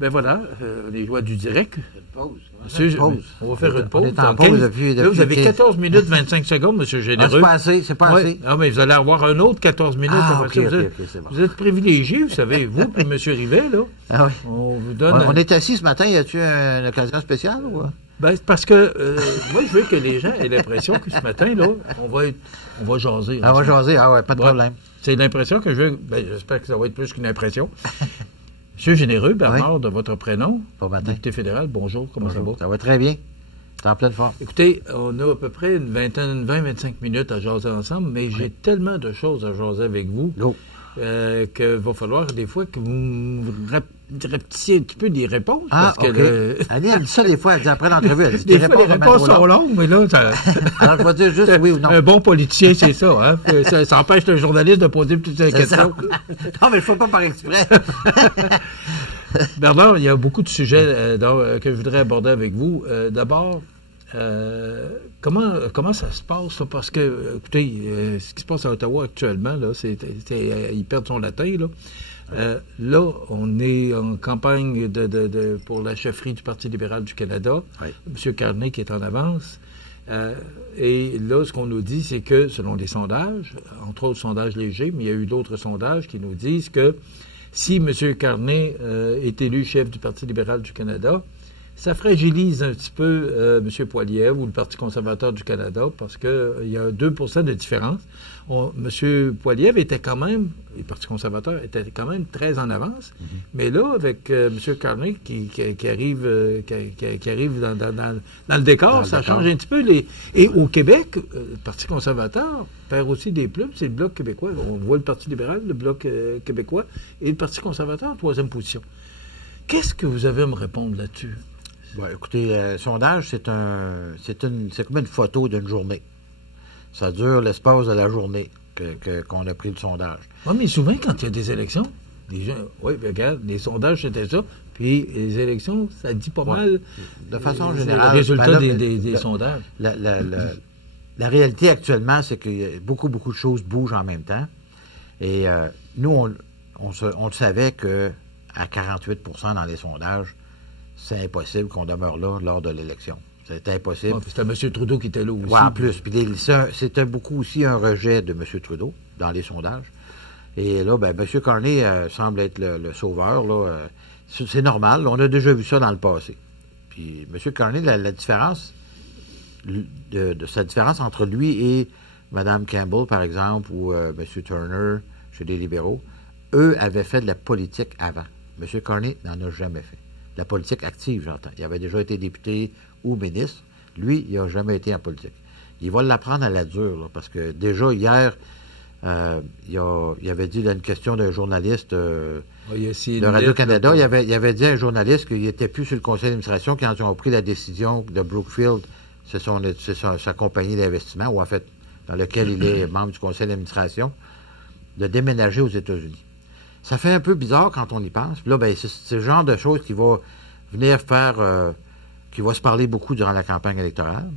Ben voilà, les joies du direct. Pause. Monsieur, on va faire une pause. On est en pause depuis là, vous avez 15... 14 minutes 25 secondes, monsieur Généreux. C'est pas assez. Ah, mais vous allez avoir un autre 14 minutes. OK, c'est bon. Vous êtes privilégié, vous savez, vous et monsieur Rivet, là. Ah oui. On vous donne... On est assis ce matin, y a-t-il une occasion spéciale ou... Ben, c'est parce que moi, je veux que les gens aient l'impression que ce matin, là, on va jaser. On va jaser, pas de problème. C'est l'impression que je veux... Ben, j'espère que ça va être plus qu'une impression. Monsieur Généreux, Bernard, de votre prénom, député fédéral, bonjour, comment ça va? Ça va très bien. C'est en pleine forme. Écoutez, on a à peu près une 20-25 minutes à jaser ensemble, mais j'ai tellement de choses à jaser avec vous qu'il va falloir des fois que vous répétiez un petit peu des réponses. Ah, parce que Annie, elle dit ça des fois, elle dit après l'entrevue, elle dit des fois, les réponses sont longues, mais là... Ça... Alors, je vais dire juste oui ou non. Un bon politicien, c'est ça, hein? Ça empêche le journaliste de poser toutes ces questions. Non, mais je ne fais pas par exprès. Bernard, il y a beaucoup de sujets que je voudrais aborder avec vous. D'abord, comment ça se passe? Là? Parce que, écoutez, ce qui se passe à Ottawa actuellement, là, ils perdent son latin. Là, on est en campagne pour la chefferie du Parti libéral du Canada. Oui. M. Carney qui est en avance. Et là, ce qu'on nous dit, c'est que, selon les sondages, entre autres sondages légers, mais il y a eu d'autres sondages qui nous disent que si M. Carney est élu chef du Parti libéral du Canada, ça fragilise un petit peu M. Poilievre ou le Parti conservateur du Canada parce qu'il y a 2 % de différence. M. Poilievre était quand même, le Parti conservateur était quand même très en avance, mais là, avec M. Carney qui arrive dans le décor, ça change un petit peu. Et au Québec, le Parti conservateur perd aussi des plumes, c'est le Bloc québécois. On voit le Parti libéral, le Bloc québécois, et le Parti conservateur en 3e position. Qu'est-ce que vous avez à me répondre là-dessus? Bon, écoutez, sondage, c'est comme une photo d'une journée. Ça dure l'espace de la journée qu'on a pris le sondage. Oui, mais souvent, quand il y a des élections, les gens, regarde, les sondages, c'était ça, puis les élections, ça dit pas mal. De façon générale. Le résultat des sondages. La réalité actuellement, c'est que beaucoup de choses bougent en même temps. Et nous, on le savait qu'à 48 % dans les sondages, c'est impossible qu'on demeure là lors de l'élection. C'était impossible. Ouais, c'était M. Trudeau qui était là aussi. Oui, en plus. Puis c'était beaucoup aussi un rejet de M. Trudeau dans les sondages. Et là, M. Carney semble être le sauveur. Là. C'est normal. On a déjà vu ça dans le passé. Puis M. Carney, la différence, de sa différence entre lui et Mme Campbell, par exemple, ou M. Turner, chez les libéraux, eux avaient fait de la politique avant. M. Carney n'en a jamais fait. La politique active, j'entends. Il avait déjà été député ou ministre. Lui, il n'a jamais été en politique. Il va l'apprendre à la dure, là, parce que déjà, hier, il avait dit dans une question d'un journaliste de Radio-Canada, il avait dit à un journaliste qu'il n'était plus sur le conseil d'administration quand ils ont pris la décision de Brookfield, c'est sa compagnie d'investissement, ou en fait, dans laquelle il est membre du conseil d'administration, de déménager aux États-Unis. Ça fait un peu bizarre quand on y pense. Puis là, c'est le genre de choses qui va venir faire... qui va se parler beaucoup durant la campagne électorale.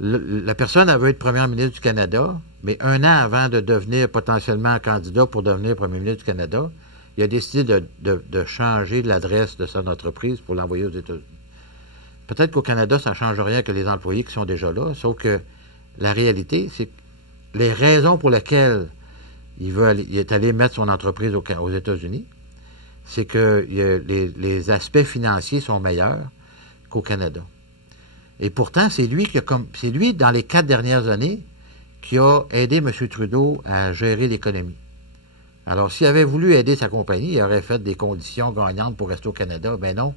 La personne, elle veut être première ministre du Canada, mais un an avant de devenir potentiellement candidat pour devenir premier ministre du Canada, il a décidé de changer l'adresse de son entreprise pour l'envoyer aux États-Unis. Peut-être qu'au Canada, ça ne change rien que les employés qui sont déjà là, sauf que la réalité, c'est que les raisons pour lesquelles il est allé mettre son entreprise aux États-Unis, c'est que les aspects financiers sont meilleurs qu'au Canada. Et pourtant, c'est lui, dans les 4 dernières années, qui a aidé M. Trudeau à gérer l'économie. Alors, s'il avait voulu aider sa compagnie, il aurait fait des conditions gagnantes pour rester au Canada. Ben non.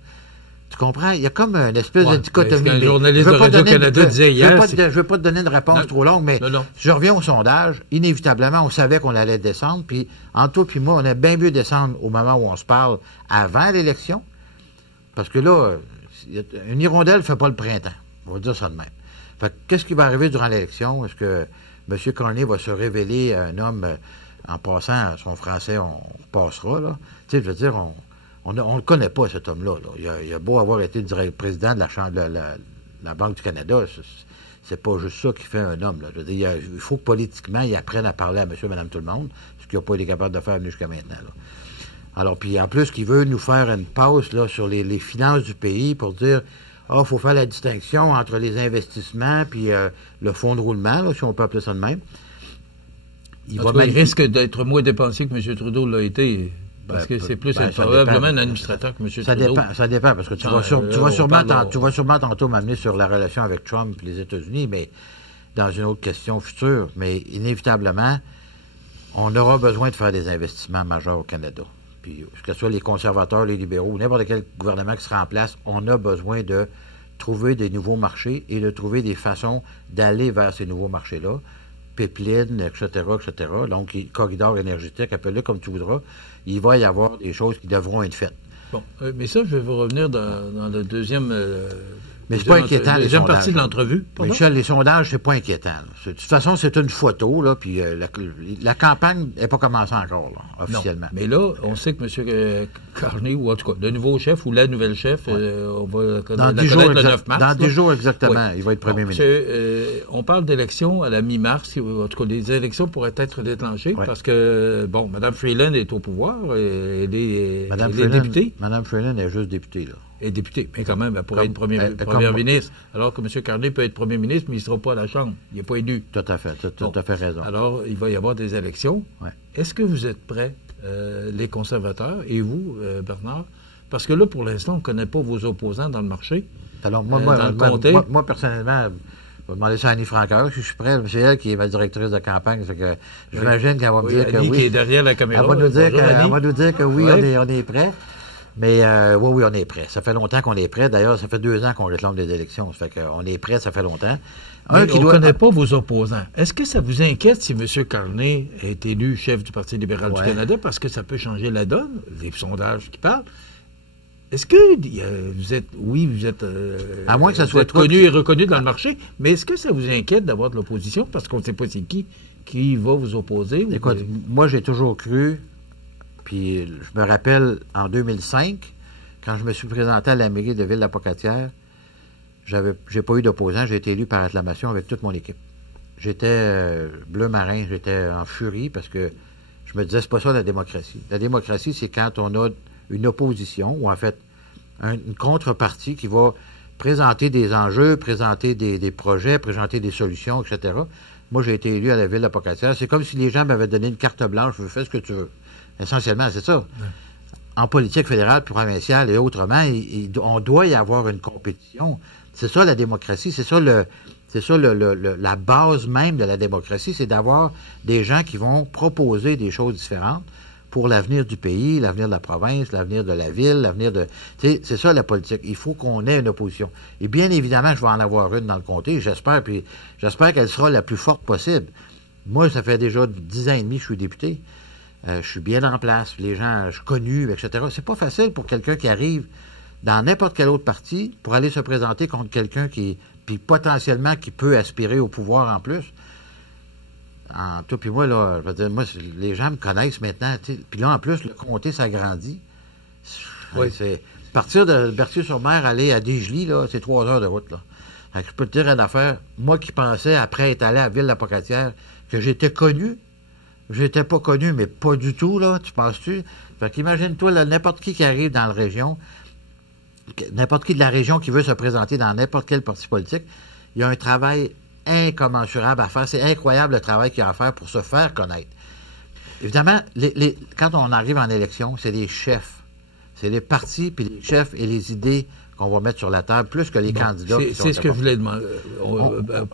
Tu comprends? Il y a comme une espèce de dichotomie. Un journaliste de Radio-Canada disait hier... Je ne veux pas te donner une réponse trop longue, mais si je reviens au sondage, inévitablement, on savait qu'on allait descendre, puis entre toi et moi, on a bien mieux descendre au moment où on se parle avant l'élection, parce que là, une hirondelle ne fait pas le printemps. On va dire ça de même. Fait que, qu'est-ce qui va arriver durant l'élection? Est-ce que M. Carney va se révéler un homme, en passant, son français, on passera, là? Tu sais, je veux dire, on ne le connaît pas, cet homme-là. Là. Il a beau avoir été président de la Banque du Canada, c'est pas juste ça qui fait un homme. Là. Je veux dire, il faut que politiquement, il apprenne à parler à monsieur et madame tout le monde, ce qu'il n'a pas été capable de faire jusqu'à maintenant. Là. Alors, puis en plus, qu'il veut nous faire une pause là, sur les finances du pays pour dire, il faut faire la distinction entre les investissements puis le fonds de roulement, là, si on peut appeler ça de même. Il risque d'être moins dépensé que M. Trudeau l'a été. Parce que c'est plus probablement un administrateur que M. Trudeau. Ça dépend, parce que tu vas sûrement tantôt m'amener sur la relation avec Trump et les États-Unis, mais dans une autre question future. Mais inévitablement, on aura besoin de faire des investissements majeurs au Canada. Puis, que ce soit les conservateurs, les libéraux, n'importe quel gouvernement qui sera en place, on a besoin de trouver des nouveaux marchés et de trouver des façons d'aller vers ces nouveaux marchés-là. Pipeline, etc., etc. Donc, corridor énergétique, appelle-le comme tu voudras. Il va y avoir des choses qui devront être faites. Bon, mais ça, je vais vous revenir dans le deuxième... mais c'est pas inquiétant, les sondages. Partie de l'entrevue. Michel, les sondages, c'est pas inquiétant. De toute façon, c'est une photo, là, puis la campagne n'est pas commencée encore, là, officiellement. Non, mais là, on sait que M. Carney, ou en tout cas, le nouveau chef ou la nouvelle chef, on va connaître le 9 mars. Dans 10 jours, exactement, il va être premier ministre. On parle d'élections à la mi-mars, en tout cas, les élections pourraient être déclenchées, parce que, bon, Mme Freeland est au pouvoir, elle est députée. Mme Freeland est juste députée, là. Est députée, mais quand même, elle pourrait être première ministre, alors que M. Carney peut être premier ministre, mais il ne sera pas à la Chambre. Il n'est pas élu. Tout à fait, tout à fait raison. Alors, il va y avoir des élections. Ouais. Est-ce que vous êtes prêts, les conservateurs, et vous, Bernard? Parce que là, pour l'instant, on ne connaît pas vos opposants dans le marché. Alors, moi, personnellement, je vais demander ça à Annie Franqueur, je suis prêt. C'est elle qui est ma directrice de campagne. Fait que j'imagine qu'elle va me dire que oui. Qui est derrière la caméra. Elle va nous dire que oui, on est prêt. Mais oui, on est prêt. Ça fait longtemps qu'on est prêt. D'ailleurs, ça fait 2 ans qu'on réclame des élections. Ça fait qu'on est prêt, ça fait longtemps. On ne connaît pas vos opposants. Est-ce que ça vous inquiète si M. Carney est élu chef du Parti libéral du Canada? Parce que ça peut changer la donne, les sondages qui parlent. Est-ce que vous êtes à moins que ça soit connu et reconnu dans le marché, mais est-ce que ça vous inquiète d'avoir de l'opposition? Parce qu'on ne sait pas c'est qui va vous opposer. Écoute, moi, j'ai toujours cru... Puis je me rappelle, en 2005, quand je me suis présenté à la mairie de Ville-la-Pocatière, j'ai pas eu d'opposant, j'ai été élu par acclamation avec toute mon équipe. J'étais bleu marin, j'étais en furie parce que je me disais, c'est pas ça la démocratie. La démocratie, c'est quand on a une opposition, ou en fait, une contrepartie qui va présenter des enjeux, présenter des projets, présenter des solutions, etc. Moi, j'ai été élu à la Ville-la-Pocatière. C'est comme si les gens m'avaient donné une carte blanche, je fais ce que tu veux. Essentiellement, c'est ça. Ouais. En politique fédérale, provinciale et autrement, on doit y avoir une compétition. C'est ça la démocratie, c'est ça la base même de la démocratie, c'est d'avoir des gens qui vont proposer des choses différentes pour l'avenir du pays, l'avenir de la province, l'avenir de la ville, l'avenir de... C'est ça la politique. Il faut qu'on ait une opposition. Et bien évidemment, je vais en avoir une dans le comté, j'espère qu'elle sera la plus forte possible. Moi, ça fait déjà 10 ans et demi que je suis député. Je suis bien en place, les gens, je suis connu, etc. C'est pas facile pour quelqu'un qui arrive dans n'importe quel autre parti pour aller se présenter contre quelqu'un puis potentiellement qui peut aspirer au pouvoir en plus. Toi puis moi, là, je veux dire, moi, les gens me connaissent maintenant, puis là, en plus, le comté s'agrandit. Oui. C'est partir de Berthier-sur-Mer, aller à Desjely, là, c'est 3 heures de route, là. Alors, je peux te dire une affaire, moi qui pensais, après être allé à Ville-la-Pocatière, que j'étais connu. J'étais pas connu, mais pas du tout, là, tu penses-tu? Fait qu'imagine-toi, là, n'importe qui arrive dans la région, n'importe qui de la région qui veut se présenter dans n'importe quel parti politique, il y a un travail incommensurable à faire. C'est incroyable le travail qu'il y a à faire pour se faire connaître. Évidemment, quand on arrive en élection, c'est les chefs. C'est les partis, puis les chefs et les idées qu'on va mettre sur la table, plus que les candidats. C'est ce que je voulais demander.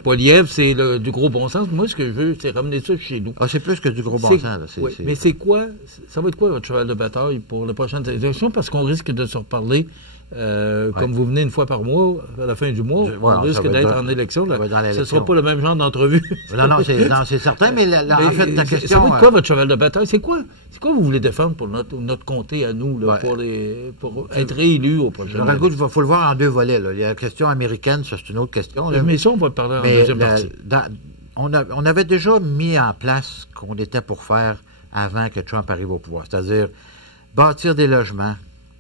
Poilievre, c'est du gros bon sens. Moi, ce que je veux, c'est ramener ça chez nous. C'est plus que du gros bon sens. Là. Mais c'est quoi, ça va être quoi votre cheval de bataille pour les prochaines élections? Parce qu'on risque de se reparler, comme vous venez une fois par mois, à la fin du mois, on risque d'être en élection. Ce ne sera pas le même genre d'entrevue. Non, c'est certain, mais en fait, ta question... Ça va être quoi votre cheval de bataille? C'est quoi vous voulez défendre pour notre comté à nous, là, pour être réélu au prochain? Il faut le voir en 2 volets. Là. Il y a la question américaine, ça c'est une autre question. Là. Mais ça, on va parler en deuxième partie. On avait déjà mis en place ce qu'on était pour faire avant que Trump arrive au pouvoir. C'est-à-dire bâtir des logements,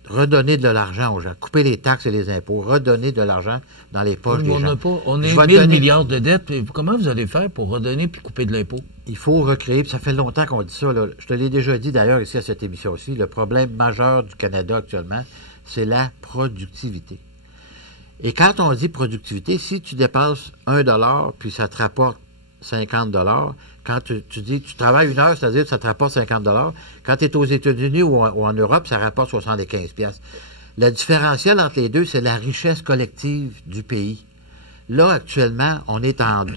redonner de l'argent aux gens, couper les taxes et les impôts, redonner de l'argent dans les poches des gens. On est 1000 milliards de dettes. Comment vous allez faire pour redonner puis couper de l'impôt? Il faut recréer, puis ça fait longtemps qu'on dit ça. Là. Je te l'ai déjà dit d'ailleurs ici à cette émission aussi, le problème majeur du Canada actuellement, c'est la productivité. Et quand on dit productivité, si tu dépasses $1 puis ça te rapporte 50 $, quand tu dis tu travailles 1 heure, c'est-à-dire que ça te rapporte 50 $, quand tu es aux États-Unis ou en Europe, ça rapporte 75 $. Le différentiel entre les deux, c'est la richesse collective du pays. Là, actuellement, on est en bas,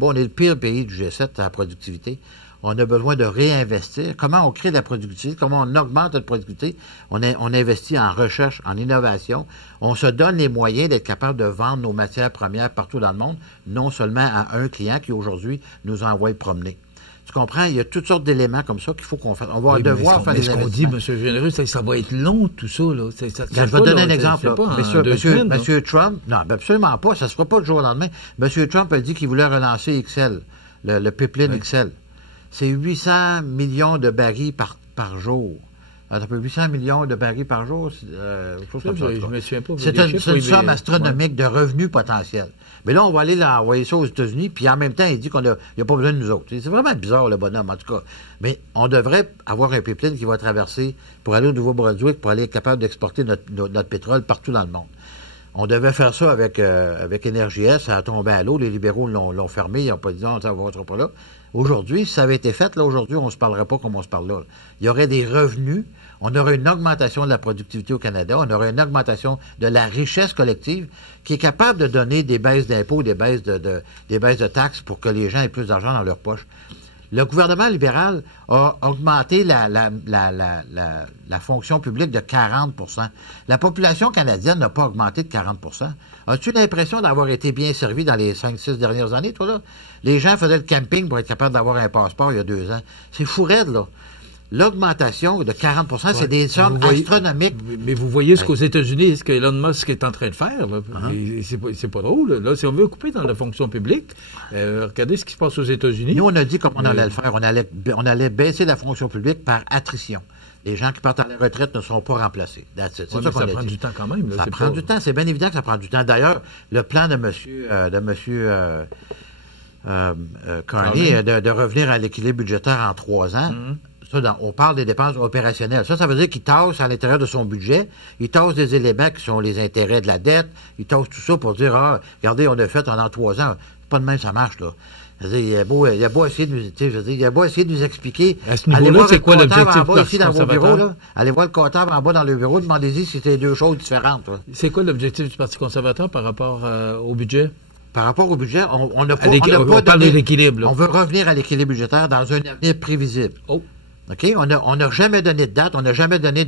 on est le pire pays du G7 à la productivité. On a besoin de réinvestir. Comment on crée de la productivité? Comment on augmente notre productivité? On investit en recherche, en innovation. On se donne les moyens d'être capable de vendre nos matières premières partout dans le monde, non seulement à un client qui, aujourd'hui, nous envoie promener. Tu comprends? Il y a toutes sortes d'éléments comme ça qu'il faut qu'on fasse. On va devoir faire des investissements. Mais ce qu'on dit, M. Généreux, c'est que ça va être long, tout ça. Là. Je vais te donner un exemple. Monsieur Trump, non, absolument pas. Ça ne se fera pas du jour au lendemain. M. Trump a dit qu'il voulait relancer XL, le pipeline XL. C'est 800 millions de barils par jour. 800 millions de barils par jour, je me souviens pas. C'est une somme astronomique de revenus potentiels. Mais là, on va aller envoyer ça aux États-Unis, puis en même temps, il dit qu'il n'y a pas besoin de nous autres. C'est vraiment bizarre, le bonhomme, en tout cas. Mais on devrait avoir un pipeline qui va traverser pour aller au Nouveau-Brunswick, pour aller être capable d'exporter notre pétrole partout dans le monde. On devait faire ça avec Énergie S, ça a tombé à l'eau, les libéraux l'ont fermé, ils n'ont pas dit non, ça ne va pas là. Aujourd'hui, si ça avait été fait, là, aujourd'hui, on ne se parlerait pas comme on se parle là. Il y aurait des revenus, on aurait une augmentation de la productivité au Canada, on aurait une augmentation de la richesse collective qui est capable de donner des baisses d'impôts, des baisses de taxes pour que les gens aient plus d'argent dans leur poche. Le gouvernement libéral a augmenté la fonction publique de 40 %. La population canadienne n'a pas augmenté de 40 %. As-tu l'impression d'avoir été bien servi dans les 5-6 dernières années, toi, là? Les gens faisaient le camping pour être capables d'avoir un passeport il y a 2 ans. C'est fou raide, là. L'augmentation de 40 %, c'est des sommes astronomiques. Mais vous voyez ce qu'aux États-Unis, ce que Elon Musk est en train de faire. Là. C'est pas drôle. Là, si on veut couper dans la fonction publique, regardez ce qui se passe aux États-Unis. Nous, on a dit comment on allait le faire. On allait baisser la fonction publique par attrition. Les gens qui partent à la retraite ne seront pas remplacés. Ça prend du temps quand même. Là, ça prend du temps. C'est bien évident que ça prend du temps. D'ailleurs, le plan de M. Carney de revenir à l'équilibre budgétaire en 3 ans, on parle des dépenses opérationnelles. Ça veut dire qu'il tasse à l'intérieur de son budget, il tasse des éléments qui sont les intérêts de la dette, il tasse tout ça pour dire, regardez, on a fait pendant 3 ans. C'est pas de même, ça marche, là. Il a beau essayer de nous expliquer. À ce niveau-là, c'est quoi l'objectif du Parti conservateur? Allez voir le comptable en bas dans le bureau, demandez-y si c'était 2 choses différentes. Là. C'est quoi l'objectif du Parti conservateur par rapport au budget? Par rapport au budget, on n'a pas... On parle de l'équilibre. On veut revenir à l'équilibre budgétaire dans un avenir prévisible. Oh. OK? On n'a jamais donné de date, on n'a jamais donné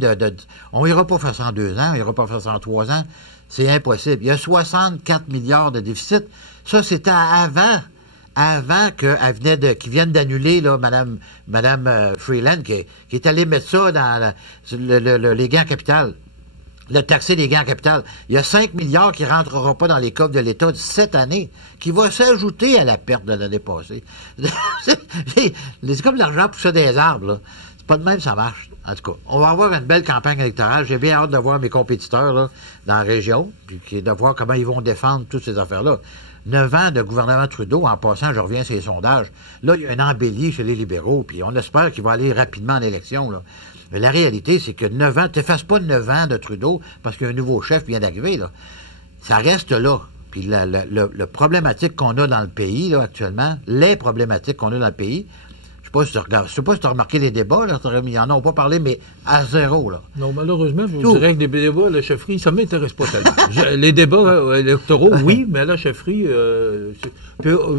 on n'ira pas faire ça en 2 ans, on n'ira pas faire ça en 3 ans. C'est impossible. Il y a 64 milliards de déficit. Ça, c'était avant qu'ils viennent d'annuler, là, Mme Freeland, qui est allée mettre ça dans les gains en capital. Le taxer les gains en capital. Il y a 5 milliards qui ne rentrera pas dans les coffres de l'État cette année, qui va s'ajouter à la perte de l'année passée. C'est comme l'argent poussé des arbres, là. C'est pas de même, ça marche. En tout cas, on va avoir une belle campagne électorale. J'ai bien hâte de voir mes compétiteurs, là, dans la région, puis de voir comment ils vont défendre toutes ces affaires-là. 9 ans de gouvernement Trudeau, en passant, je reviens sur les sondages. Là, il y a une embellie chez les libéraux, puis on espère qu'il va aller rapidement en élection, là. Mais la réalité, c'est que 9 ans, t'effaces pas 9 ans de Trudeau parce qu'il y a un nouveau chef qui vient d'arriver, là. Ça reste là. Puis la problématique qu'on a dans le pays, là, actuellement, les problématiques qu'on a dans le pays, je sais pas si tu as remarqué les débats, là, ils en ont pas parlé, mais à zéro, là. Non, malheureusement, je vous dirais que les débats à la chefferie, ça m'intéresse pas tellement. Les débats électoraux, oui, mais à la chefferie,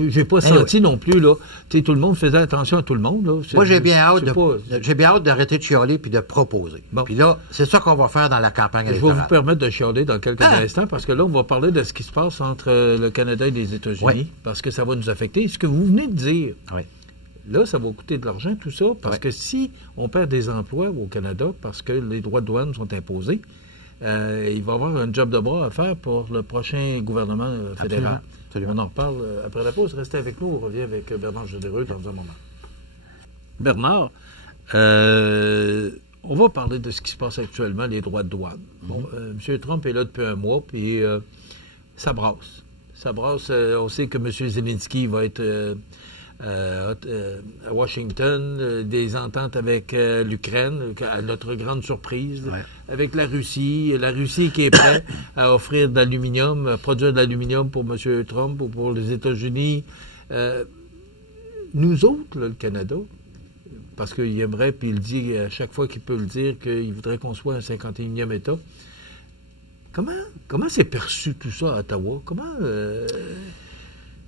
j'ai pas senti non plus, là. Tu sais, tout le monde faisait attention à tout le monde, là. Moi, j'ai bien hâte d'arrêter de chialer puis de proposer. Bon. Puis là, c'est ça qu'on va faire dans la campagne électorale. Je vais vous permettre de chialer dans quelques instants, parce que là, on va parler de ce qui se passe entre le Canada et les États-Unis, parce que ça va nous affecter. Ce que vous venez de dire. Oui. Là, ça va coûter de l'argent, tout ça, parce que si on perd des emplois au Canada, parce que les droits de douane sont imposés, il va y avoir un job de bras à faire pour le prochain gouvernement fédéral. Absolument. On en reparle après la pause. Restez avec nous. On revient avec Bernard Généreux dans un moment. Bernard, On va parler de ce qui se passe actuellement, les droits de douane. Bon, M. Trump est là depuis un mois, puis ça brasse. Ça brasse. On sait que M. Zelensky va être à Washington, des ententes avec l'Ukraine, à notre grande surprise, avec la Russie qui est prête à offrir de l'aluminium, à produire de l'aluminium pour M. Trump ou pour les États-Unis. Nous autres, là, le Canada, parce qu'il aimerait, puis il dit à chaque fois qu'il peut le dire, qu'il voudrait qu'on soit un 51e État. Comment c'est perçu tout ça à Ottawa?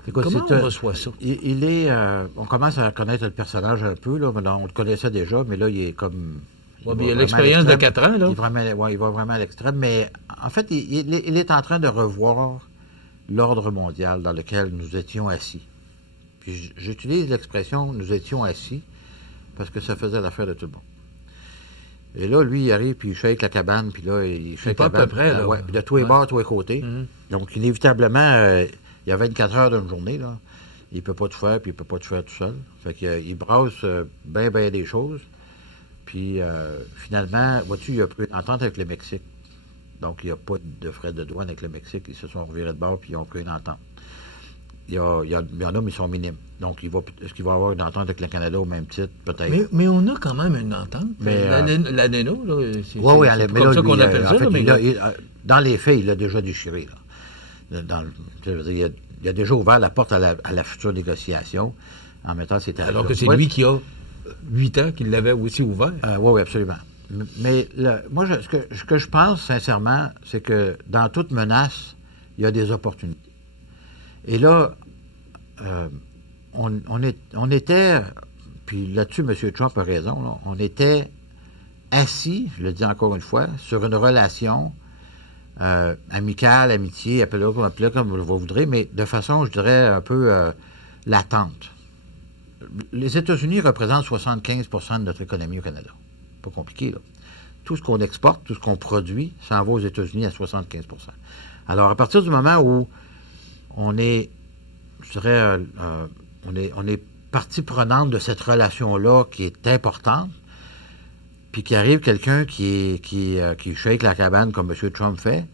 Écoute, comment on reçoit ça? On commence à connaître le personnage un peu, là. On le connaissait déjà, mais là, il est comme... Il y a l'expérience de 4 ans, là. Il va vraiment à l'extrême, mais en fait, il est en train de revoir l'ordre mondial dans lequel nous étions assis. Puis j'utilise l'expression « nous étions assis » parce que ça faisait l'affaire de tout le monde. Et là, lui, il arrive, puis il shake la cabane, puis là, il shake la cabane. À peu près, là. De tous les bords, tous les côtés. Donc, inévitablement, il y a 24 heures d'une journée, là. Il ne peut pas tout faire, puis il ne peut pas tout faire tout seul. Fait qu'il brasse bien des choses. Puis, finalement, vois-tu, il a pris une entente avec le Mexique. Donc, il n'y a pas de frais de douane avec le Mexique. Ils se sont revirés de bord, puis ils ont pris une entente. Il y en a, mais ils sont minimes. Donc, est-ce qu'il va y avoir une entente avec le Canada au même titre? Peut-être. Mais on a quand même une entente. L'ANENO, là, c'est comme ça qu'on appelle ça. Dans les faits, il l'a déjà déchiré. Là. Il a déjà ouvert la porte à la future négociation en mettant ses tarifs. Alors que c'est lui qui a 8 ans qu'il l'avait aussi ouvert. Oui, absolument. Mais moi, ce que je pense, sincèrement, c'est que dans toute menace, il y a des opportunités. Et là, on était, puis là-dessus, M. Trump a raison, là, on était assis, je le dis encore une fois, sur une relation amicale, amitié, appelez-le comme vous le voudrez, mais de façon, je dirais, un peu latente. Les États-Unis représentent 75 de notre économie au Canada. Pas compliqué, là. Tout ce qu'on exporte, tout ce qu'on produit, ça en va aux États-Unis à 75 Alors, à partir du moment où on est, je dirais, on est partie prenante de cette relation-là qui est importante, puis qu'il arrive quelqu'un qui shake la cabane comme M. Trump fait,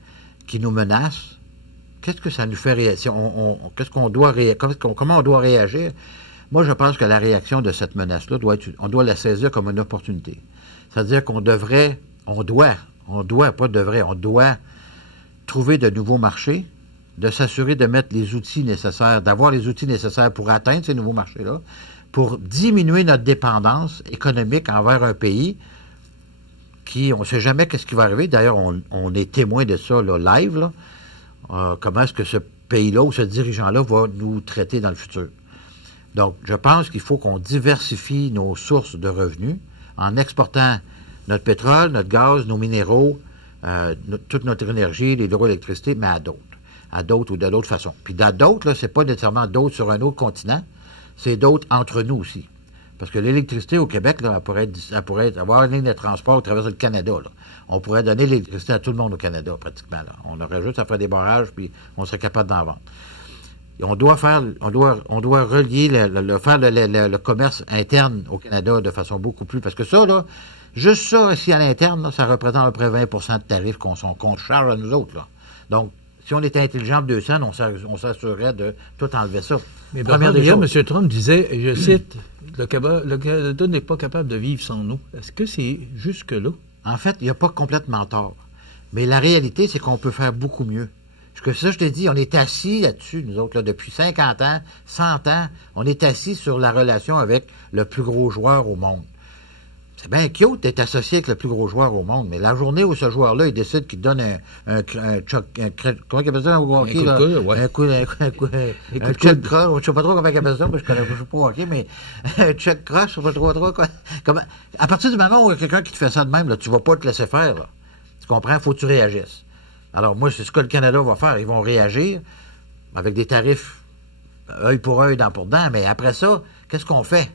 qui nous menace, qu'est-ce que ça nous fait réagir? Comment on doit réagir? Moi, je pense que la réaction de cette menace-là on doit la saisir comme une opportunité. C'est-à-dire qu'on doit trouver de nouveaux marchés, de s'assurer de mettre les outils nécessaires, d'avoir les outils nécessaires pour atteindre ces nouveaux marchés-là, pour diminuer notre dépendance économique envers un pays qui, on ne sait jamais qu'est-ce qui va arriver. D'ailleurs, on est témoin de ça, là, live, là. Comment est-ce que ce pays-là ou ce dirigeant-là va nous traiter dans le futur. Donc, je pense qu'il faut qu'on diversifie nos sources de revenus en exportant notre pétrole, notre gaz, nos minéraux, toute notre énergie, l'hydroélectricité, mais à d'autres ou de d'autres façons. Puis dans d'autres, là, c'est pas nécessairement d'autres sur un autre continent, c'est d'autres entre nous aussi. Parce que l'électricité au Québec, là, elle pourrait avoir une ligne de transport à travers le Canada, là. On pourrait donner l'électricité à tout le monde au Canada, pratiquement, là. On aurait juste à faire des barrages, puis on serait capable d'en vendre. Et on doit relier le commerce interne au Canada de façon beaucoup plus, parce que ça, là, juste ça, ici à l'interne, là, ça représente à peu près 20 de tarifs qu'on charge à nous autres, là. Donc, si on était intelligent de 200, on s'assurerait de tout enlever ça. Mais première des choses, M. Trump disait, je cite, le Canada n'est pas capable de vivre sans nous. Est-ce que c'est jusque-là? En fait, il n'y a pas complètement tort. Mais la réalité, c'est qu'on peut faire beaucoup mieux. Je te dis, on est assis là-dessus, nous autres, là, depuis 50 ans, 100 ans, on est assis sur la relation avec le plus gros joueur au monde. C'est bien cute d'être associé avec le plus gros joueur au monde, mais la journée où ce joueur-là, il décide qu'il donne un comment il appelle ça au hockey, là? Un coup de check cross, je sais pas trop comment il appelle ça, parce que je sais pas au hockey, mais un check cross, je sais pas trop, quoi. À partir du moment où il y a quelqu'un qui te fait ça de même, là, tu vas pas te laisser faire, là. Tu comprends? Faut que tu réagisses. Alors, moi, c'est ce que le Canada va faire. Ils vont réagir avec des tarifs œil pour œil, dent pour dent, mais après ça, qu'est-ce qu'on fait?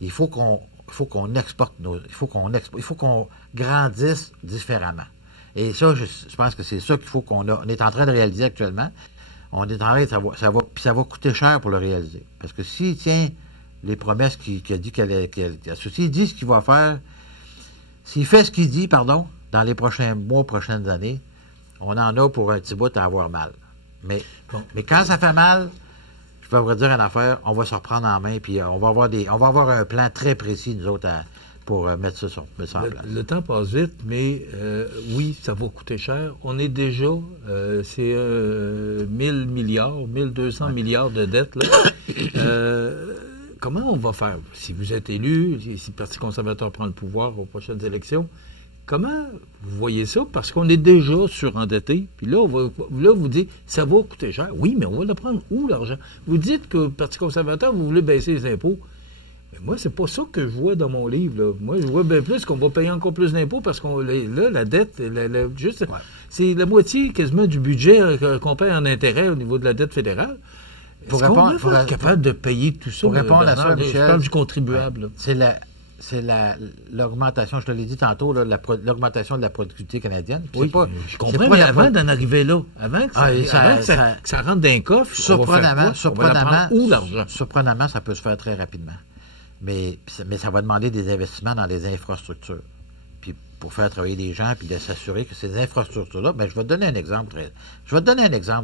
Il faut qu'on exporte il faut qu'on grandisse différemment. Et ça, je pense que c'est ça qu'il faut on est en train de réaliser actuellement. On est en train ça va coûter cher pour le réaliser. Parce que s'il tient les promesses qu'il a dit s'il dit ce qu'il va faire, S'il fait ce qu'il dit, dans les prochains mois, prochaines années, on en a pour un petit bout à avoir mal. Mais quand ça fait mal, je vais vous dire une affaire, on va se reprendre en main, puis on va avoir un plan très précis, nous autres, pour mettre ça en place. Le temps passe vite, mais oui, ça va coûter cher. On est déjà, c'est 1000 milliards, 1200 milliards de dettes, là. Comment on va faire? Si vous êtes élu, si le Parti conservateur prend le pouvoir aux prochaines élections, comment vous voyez ça? Parce qu'on est déjà surendetté. Puis là, vous dites, ça va coûter cher. Oui, mais on va le prendre où, l'argent? Vous dites que le Parti conservateur, vous voulez baisser les impôts. Mais moi, c'est pas ça que je vois dans mon livre, là. Moi, je vois bien plus qu'on va payer encore plus d'impôts parce qu'on là, la dette, c'est la moitié quasiment du budget qu'on paye en intérêt au niveau de la dette fédérale. Est-ce qu'on est capable de payer tout ça? Pour répondre à ça, Michel, je parle du contribuable. C'est l'augmentation, je te l'ai dit tantôt, l'augmentation de la productivité canadienne. Oui, je comprends, mais avant d'en arriver là, avant que ça rentre d'un coffre, surprenamment, où l'argent? Surprenamment, ça peut se faire très rapidement. Mais ça va demander des investissements dans les infrastructures. Puis pour faire travailler des gens, puis de s'assurer que ces infrastructures-là, je vais te donner un exemple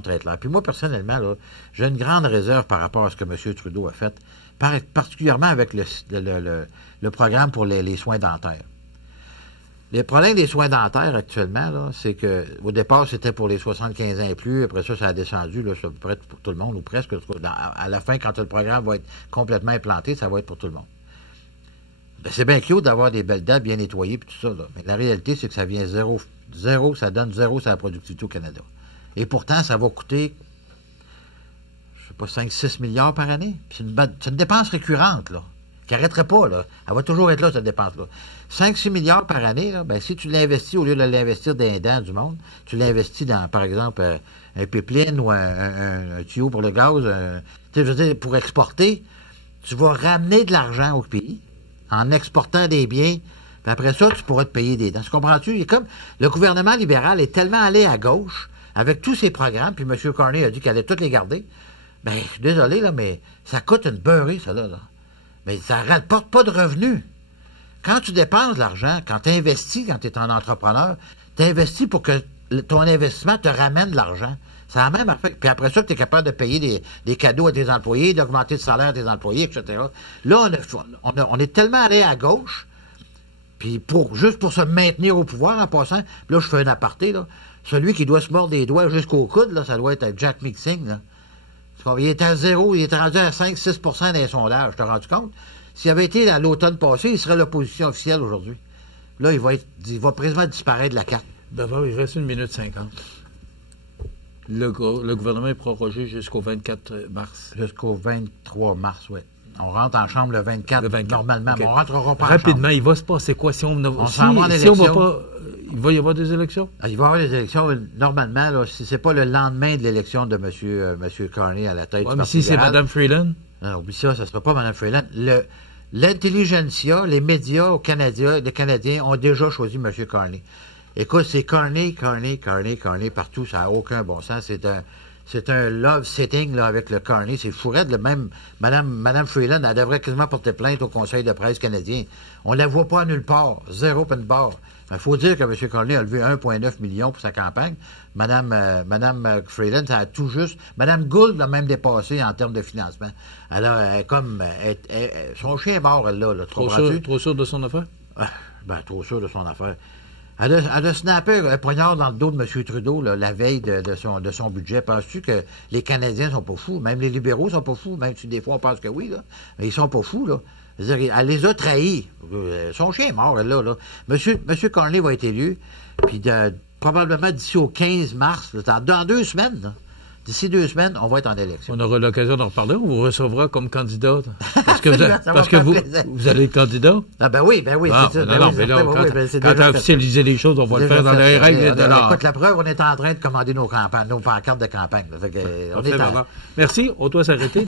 très clair. Puis moi, personnellement, là, j'ai une grande réserve par rapport à ce que M. Trudeau a fait, particulièrement avec le programme pour les soins dentaires. Le problème des soins dentaires actuellement, là, c'est que au départ, c'était pour les 75 ans et plus. Après ça a descendu, là, c'est à peu près pour tout le monde, ou presque. À la fin, quand le programme va être complètement implanté, ça va être pour tout le monde. C'est bien cute d'avoir des belles dents bien nettoyées et tout ça, là. Mais la réalité, c'est que ça vient zéro, ça donne zéro sur la productivité au Canada. Et pourtant, ça va coûter, je sais pas, 5-6 milliards par année. C'est une dépense récurrente, là, qui n'arrêterait pas, là. Elle va toujours être là, cette dépense-là. 5-6 milliards par année, là, si tu l'investis, au lieu de l'investir dans les dents du monde, tu l'investis dans, par exemple, un pipeline ou un tuyau pour le gaz, je veux dire, pour exporter, tu vas ramener de l'argent au pays en exportant des biens, puis après ça, tu pourras te payer des dents. Tu comprends-tu? Il est comme le gouvernement libéral est tellement allé à gauche avec tous ses programmes, puis M. Carney a dit qu'il allait tous les garder. Je suis désolé, là, mais ça coûte une beurrée, ça, là. Mais ça ne rapporte pas de revenus. Quand tu dépenses de l'argent, quand tu investis, quand tu es un entrepreneur, tu investis pour que ton investissement te ramène de l'argent. C'est la même affaire. Puis après ça, tu es capable de payer des cadeaux à tes employés, d'augmenter le salaire de tes employés, etc. Là, on est tellement allé à gauche, puis juste pour se maintenir au pouvoir en passant, puis là, je fais un aparté, là. Celui qui doit se mordre les doigts jusqu'au coude, là, ça doit être Jack Mixing, là. Il était à zéro, il était rendu à 5-6 % des sondages, tu t'es rendu compte? S'il avait été à l'automne passé, il serait l'opposition officielle aujourd'hui. Là, il va précisément disparaître de la carte. D'abord, il reste 1 minute 50. Le gouvernement est prorogé jusqu'au 24 mars. Jusqu'au 23 mars, oui. On rentre en chambre le 24, normalement, okay. Mais on ne rentrera pas rapidement, en chambre. Il va se passer quoi si on s'en va en élection? Si on va pas, il va y avoir des élections? Il va y avoir des élections, normalement, là, si c'est pas le lendemain de l'élection de M. Carney à la tête du Parti mais si c'est Mme Freeland? Non, oublie ça ne sera pas Mme Freeland. L'intelligentsia, les médias les Canadiens ont déjà choisi M. Carney. Écoute, c'est Carney, partout, ça n'a aucun bon sens. C'est un love sitting là, avec le Carney. C'est fourette. Même Mme Freeland, elle devrait quasiment porter plainte au Conseil de presse canadien. On ne la voit pas nulle part. Zéro peine barre. Il faut dire que M. Carney a levé 1,9 million pour sa campagne. Mme Freeland, ça a tout juste. Mme Gould l'a même dépassé en termes de financement. Alors, son chien est mort, elle, là. Trop sûr de son affaire? Trop sûr de son affaire. Elle a snappé un poignard dans le dos de M. Trudeau là, la veille de son budget. Penses-tu que les Canadiens sont pas fous? Même les libéraux sont pas fous, même si des fois on pense que oui, là. Mais ils sont pas fous, là. C'est-à-dire, elle les a trahis. Son chien est mort, elle, là. Monsieur Carney va être élu, puis probablement d'ici au 15 mars, là, dans 2 semaines, là. D'ici 2 semaines, on va être en élection. On aura l'occasion d'en reparler. On vous recevra comme candidat. Parce que vous allez être candidat? Oui, c'est ça. Quand tu as officialisé les choses, on va le faire dans les règles de l'art. Écoute, la preuve, on est en train de commander nos pancartes de campagne. On est Merci. On doit s'arrêter.